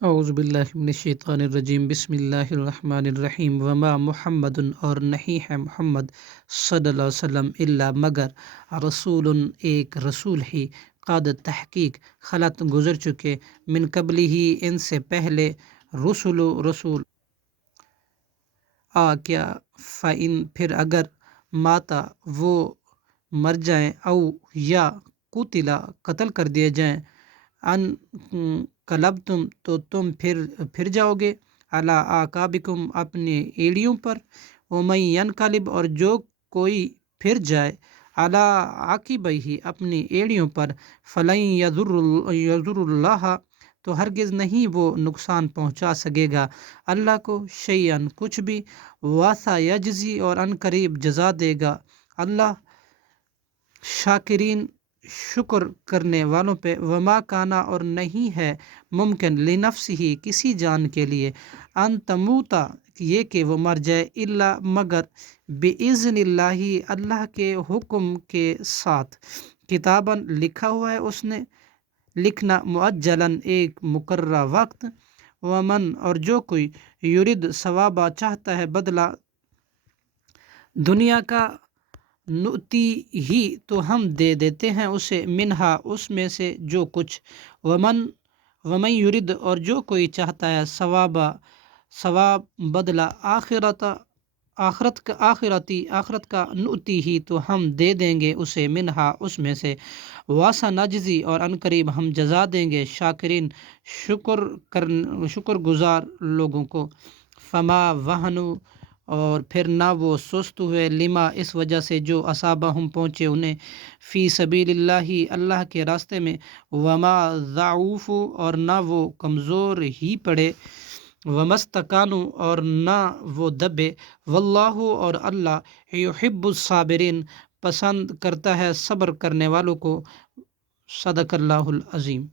اعوذ باللہ من الشیطان الرجیم، بسم اللہ الرحمن الرحیم۔ وما محمد، اور نہیں ہے محمد صلی اللہ علیہ وسلم، الا مگر رسول، ایک رسول ہی، قد تحقیق خلط گزر چکے، من قبل ہی ان سے پہلے، رسول کیا، فَإِن پھر اگر ماتا وہ مر جائیں، او یا قتلا قتل کر دیے جائیں، ان قلبتم تو تم پھر جاؤ گے، علی اعقابکم اپنی ایڑیوں پر، ومن ینقلب اور جو کوئی پھر جائے، علی عاقبیہ اپنی ایڑیوں پر، فلن یضر اللہ تو ہرگز نہیں وہ نقصان پہنچا سکے گا اللہ کو، شیئن کچھ بھی، وَسَیَجْزِی اور ان قریب جزا دے گا اللہ شاکرین شکر کرنے والوں پہ، وما کانا اور نہیں ہے ممکن، لنفس ہی کسی جان کے لیے، ان تموتا یہ کہ وہ مر جائے، الا مگر باذن اللہ اللہ کے حکم کے ساتھ، کتاباً لکھا ہوا ہے اس نے، لکھنا معجلاً ایک مقررہ وقت، ومن اور جو کوئی یرید ثوابہ چاہتا ہے بدلہ دنیا کا، نؤتی ہی تو ہم دے دیتے ہیں اسے، منہا اس میں سے جو کچھ، ومن یرید اور جو کوئی چاہتا ہے ثواب بدلہ آخرت کا، نؤتی ہی تو ہم دے دیں گے اسے، منہا اس میں سے، وَسَنَجْزِی اور ان قریب ہم جزا دیں گے شاکرین شکر گزار لوگوں کو، فما وہنوا اور پھر نہ وہ سست ہوئے، لما اس وجہ سے جو اصابہم پہنچے انہیں، فی سبیل اللہ اللہ کے راستے میں، وما ضعفوا اور نہ وہ کمزور ہی پڑے، وما استکانوا اور نہ وہ دبے، واللہ اور اللہ یحب الصابرین پسند کرتا ہے صبر کرنے والوں کو، صدق اللہ العظیم۔